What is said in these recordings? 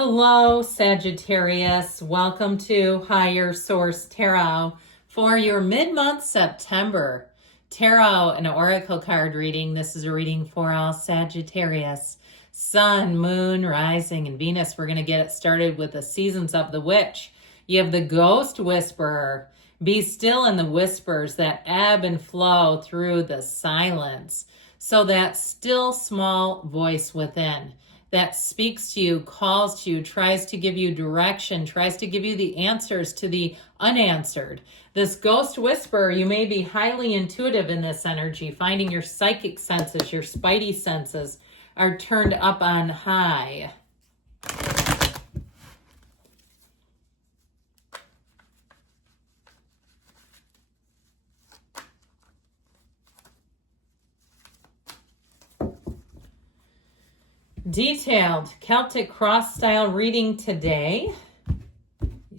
Hello, Sagittarius. Welcome to Higher Source Tarot for your mid-month September tarot and oracle card reading. This is a reading for all Sagittarius, Sun, Moon, Rising, and Venus. We're going to get it started with the seasons of the witch. You have the Ghost Whisperer. Be still in the whispers that ebb and flow through the silence. So that still small voice within that speaks to you, calls to you, tries to give you direction, tries to give you the answers to the unanswered. This ghost whisperer, you may be highly intuitive in this energy, finding your psychic senses, your spidey senses are turned up on high. Detailed Celtic cross style reading today.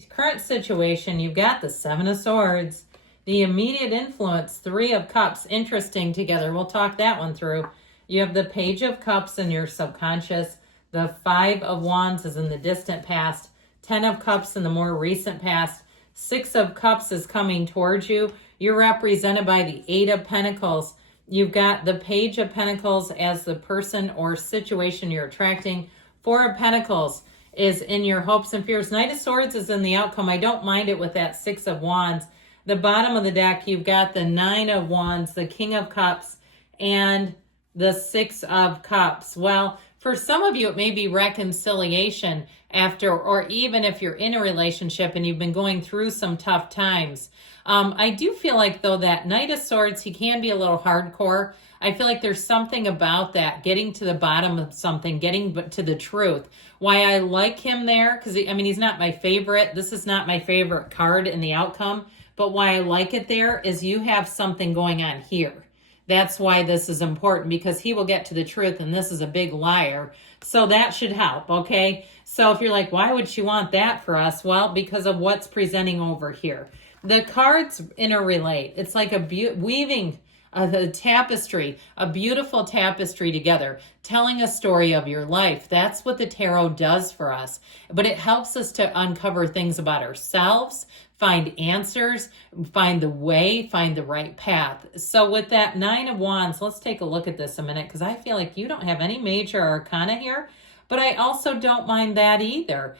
Current situation, you've got the Seven of Swords, the immediate influence, Three of Cups, interesting together. We'll talk that one through. You have the Page of Cups in your subconscious. The Five of Wands is in the distant past. 10 of Cups in the more recent past. 6 of Cups is coming towards you. You're represented by the 8 of Pentacles. You've got the Page of Pentacles as the person or situation you're attracting. 4 of Pentacles is in your hopes and fears. Knight of Swords is in the outcome. I don't mind it with that 6 of Wands. The bottom of the deck, you've got the 9 of Wands, the King of Cups, and the 6 of Cups. Well, for some of you, it may be reconciliation after, or even if you're in a relationship and you've been going through some tough times. I do feel like, though, that Knight of Swords, he can be a little hardcore. I feel like there's something about that, getting to the bottom of something, getting to the truth. Why I like him there, because, he's not my favorite. This is not my favorite card in the outcome. But why I like it there is you have something going on here. That's why this is important, because he will get to the truth, and this is a big liar. So that should help, okay? So if you're like, why would she want that for us? Well, because of what's presenting over here. The cards interrelate. It's like weaving the tapestry, a beautiful tapestry together, telling a story of your life. That's what the tarot does for us. But it helps us to uncover things about ourselves, find answers, find the way, find the right path. So with that 9 of Wands, let's take a look at this a minute, because I feel like you don't have any major arcana here. But I also don't mind that either.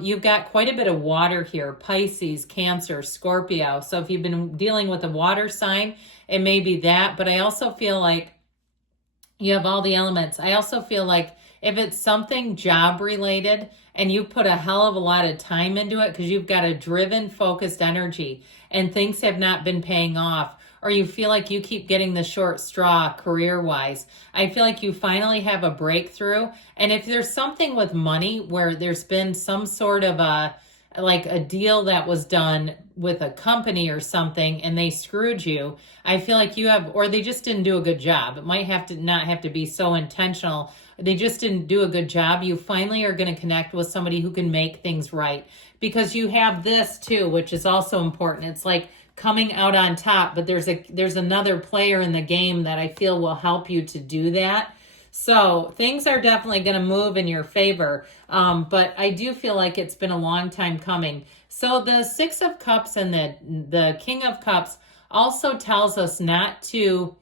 You've got quite a bit of water here, Pisces, Cancer, Scorpio. So if you've been dealing with a water sign, it may be that. But I also feel like you have all the elements. I also feel like if it's something job related and you put a hell of a lot of time into it because you've got a driven, focused energy and things have not been paying off, or you feel like you keep getting the short straw career-wise, I feel like you finally have a breakthrough. And if there's something with money where there's been some sort of a deal that was done with a company or something and they screwed you, I feel like you have, or they just didn't do a good job. It might not have to be so intentional. They just didn't do a good job. You finally are going to connect with somebody who can make things right, because you have this too, which is also important. It's like coming out on top, but there's another player in the game that I feel will help you to do that. So things are definitely going to move in your favor, but I do feel like it's been a long time coming. So the 6 of Cups and the King of Cups also tells us not to,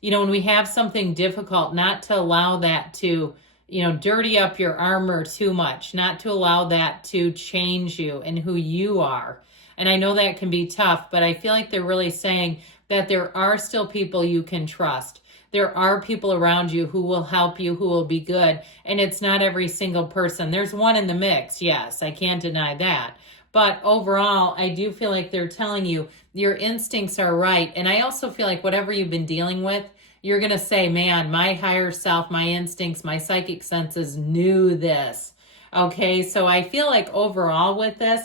when we have something difficult, not to allow that to, dirty up your armor too much, not to allow that to change you and who you are. And I know that can be tough, but I feel like they're really saying that there are still people you can trust. There are people around you who will help you, who will be good. And it's not every single person. There's one in the mix. Yes, I can't deny that. But overall, I do feel like they're telling you your instincts are right. And I also feel like whatever you've been dealing with, you're going to say, man, my higher self, my instincts, my psychic senses knew this. Okay, so I feel like overall with this,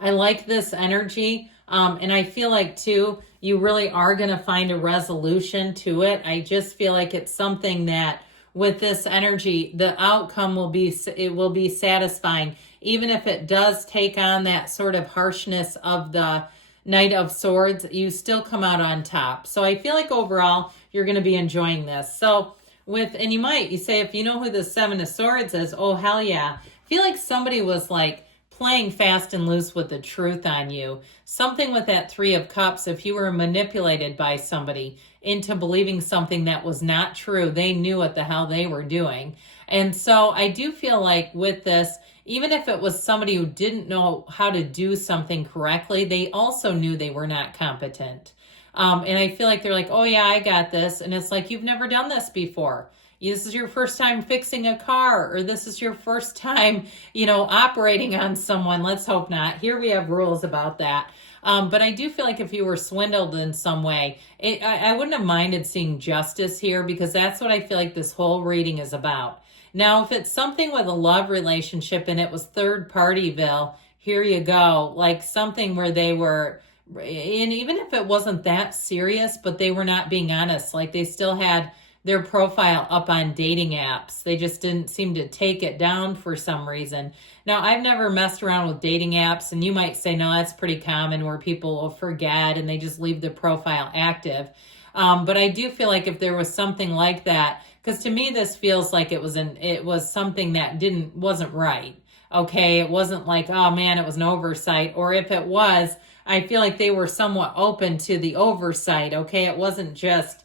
I like this energy. And I feel like, too, you really are going to find a resolution to it. I just feel like it's something that with this energy, the outcome will be satisfying, even if it does take on that sort of harshness of the Knight of Swords, you still come out on top. So I feel like overall, you're going to be enjoying this. So and you say, if you know who the Seven of Swords is, oh, hell yeah. I feel like somebody was like playing fast and loose with the truth on you. Something with that Three of Cups, if you were manipulated by somebody into believing something that was not true, they knew what the hell they were doing. And so I do feel like with this, even if it was somebody who didn't know how to do something correctly, they also knew they were not competent. And I feel like they're like, oh yeah, I got this. And it's like, you've never done this before. This is your first time fixing a car, or this is your first time, operating on someone. Let's hope not. Here we have rules about that. But I do feel like if you were swindled in some way, I wouldn't have minded seeing justice here, because that's what I feel like this whole reading is about. Now, if it's something with a love relationship and it was third partyville, here you go. Like something where they were, and even if it wasn't that serious, but they were not being honest, like they still had their profile up on dating apps. They just didn't seem to take it down for some reason. Now, I've never messed around with dating apps, and you might say, no, that's pretty common where people will forget and they just leave the profile active. But I do feel like if there was something like that, because to me, this feels like it was something that wasn't right. Okay. It wasn't like, oh man, it was an oversight. Or if it was, I feel like they were somewhat open to the oversight. Okay. It wasn't just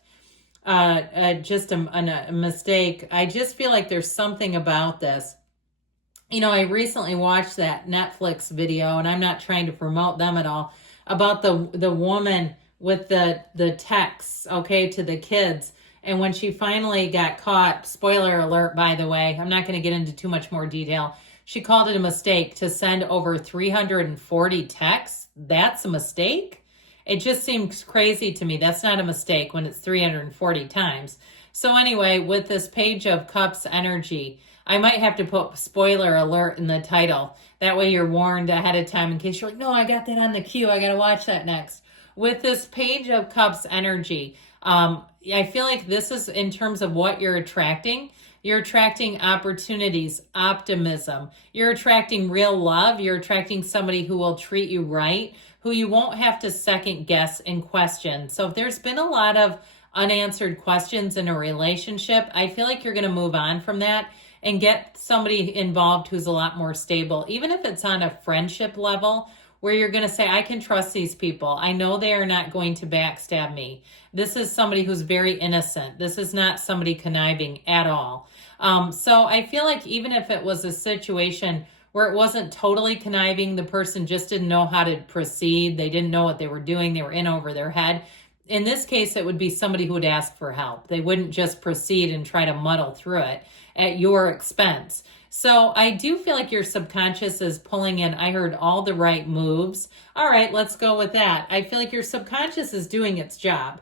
a mistake. I just feel like there's something about this. I recently watched that Netflix video, and I'm not trying to promote them at all, about the woman with the texts, okay, to the kids. And when she finally got caught, spoiler alert, by the way, I'm not going to get into too much more detail. She called it a mistake to send over 340 texts. That's a mistake? It just seems crazy to me. That's not a mistake when it's 340 times. So anyway, with this Page of Cups energy, I might have to put spoiler alert in the title. That way you're warned ahead of time in case you're like, no, I got that on the queue. I got to watch that next. With this Page of Cups energy, I feel like this is in terms of what you're attracting. You're attracting opportunities, optimism. You're attracting real love. You're attracting somebody who will treat you right, who you won't have to second guess and question. So if there's been a lot of unanswered questions in a relationship, I feel like you're going to move on from that and get somebody involved who's a lot more stable, even if it's on a friendship level, where you're going to say, I can trust these people. I know they are not going to backstab me. This is somebody who's very innocent. This is not somebody conniving at all. So I feel like even if it was a situation where it wasn't totally conniving, the person just didn't know how to proceed, they didn't know what they were doing, they were in over their head. In this case, it would be somebody who would ask for help. They wouldn't just proceed and try to muddle through it at your expense. So I do feel like your subconscious is pulling in, I heard all the right moves. All right, let's go with that. I feel like your subconscious is doing its job.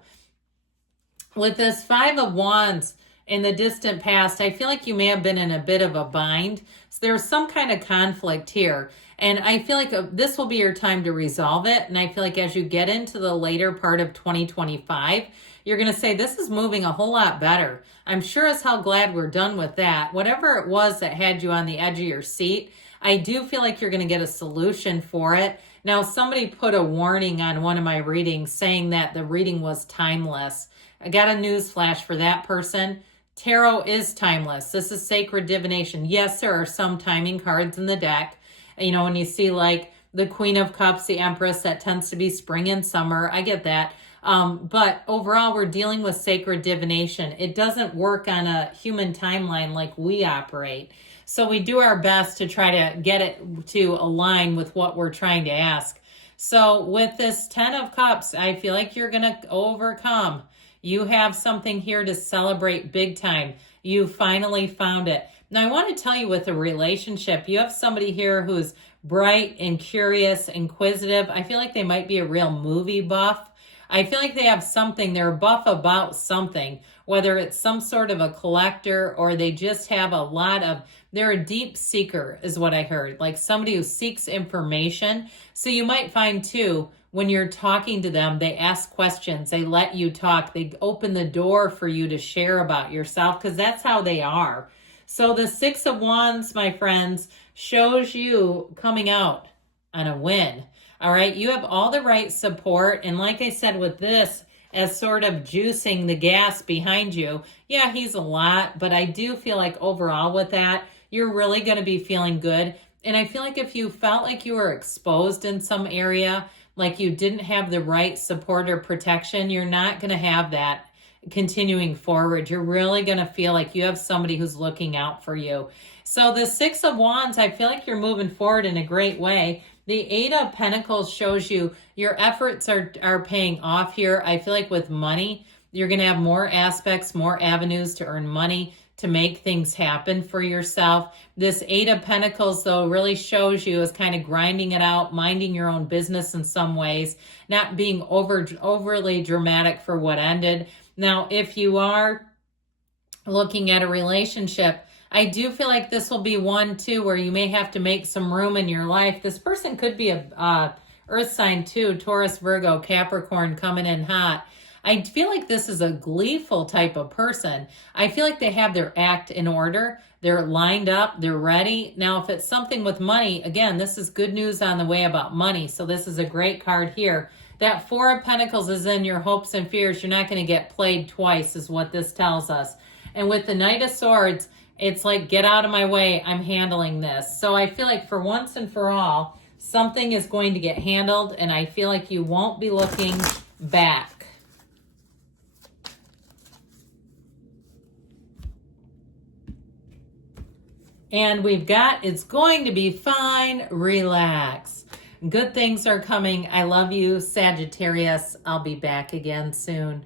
With this Five of Wands in the distant past, I feel like you may have been in a bit of a bind. So there's some kind of conflict here. And I feel like this will be your time to resolve it. And I feel like as you get into the later part of 2025, you're going to say, this is moving a whole lot better. I'm sure as hell glad we're done with that. Whatever it was that had you on the edge of your seat, I do feel like you're going to get a solution for it. Now, somebody put a warning on one of my readings saying that the reading was timeless. I got a news flash for that person. Tarot is timeless. This is sacred divination. Yes, there are some timing cards in the deck. When you see like the Queen of Cups, the Empress, that tends to be spring and summer. I get that. But overall, we're dealing with sacred divination. It doesn't work on a human timeline like we operate. So we do our best to try to get it to align with what we're trying to ask. So with this 10 of Cups, I feel like you're going to overcome. You have something here to celebrate big time. You finally found it. Now, I want to tell you with a relationship, you have somebody here who's bright and curious, inquisitive. I feel like they might be a real movie buff. I feel like they have something, they're buff about something, whether it's some sort of a collector or they just have they're a deep seeker is what I heard, like somebody who seeks information. So you might find too, when you're talking to them, they ask questions, they let you talk, they open the door for you to share about yourself because that's how they are. So the Six of Wands, my friends, shows you coming out on a win. All right, you have all the right support. And like I said with this, as sort of juicing the gas behind you. Yeah, he's a lot, but I do feel like overall with that, you're really going to be feeling good. And I feel like if you felt like you were exposed in some area, like you didn't have the right support or protection, you're not going to have that continuing forward. You're really going to feel like you have somebody who's looking out for you. So the Six of Wands, I feel like you're moving forward in a great way. The Eight of Pentacles shows you your efforts are paying off here. I feel like with money, you're going to have more aspects, more avenues to earn money, to make things happen for yourself. This Eight of Pentacles, though, really shows you as kind of grinding it out, minding your own business in some ways, not being overly dramatic for what ended. Now, if you are looking at a relationship, I do feel like this will be one, too, where you may have to make some room in your life. This person could be a earth sign, too, Taurus, Virgo, Capricorn, coming in hot. I feel like this is a gleeful type of person. I feel like they have their act in order. They're lined up. They're ready. Now, if it's something with money, again, this is good news on the way about money. So this is a great card here. That Four of Pentacles is in your hopes and fears. You're not going to get played twice is what this tells us. And with the Knight of Swords, it's like, get out of my way. I'm handling this. So I feel like for once and for all, something is going to get handled. And I feel like you won't be looking back. And we've got, it's going to be fine. Relax. Good things are coming. I love you, Sagittarius. I'll be back again soon.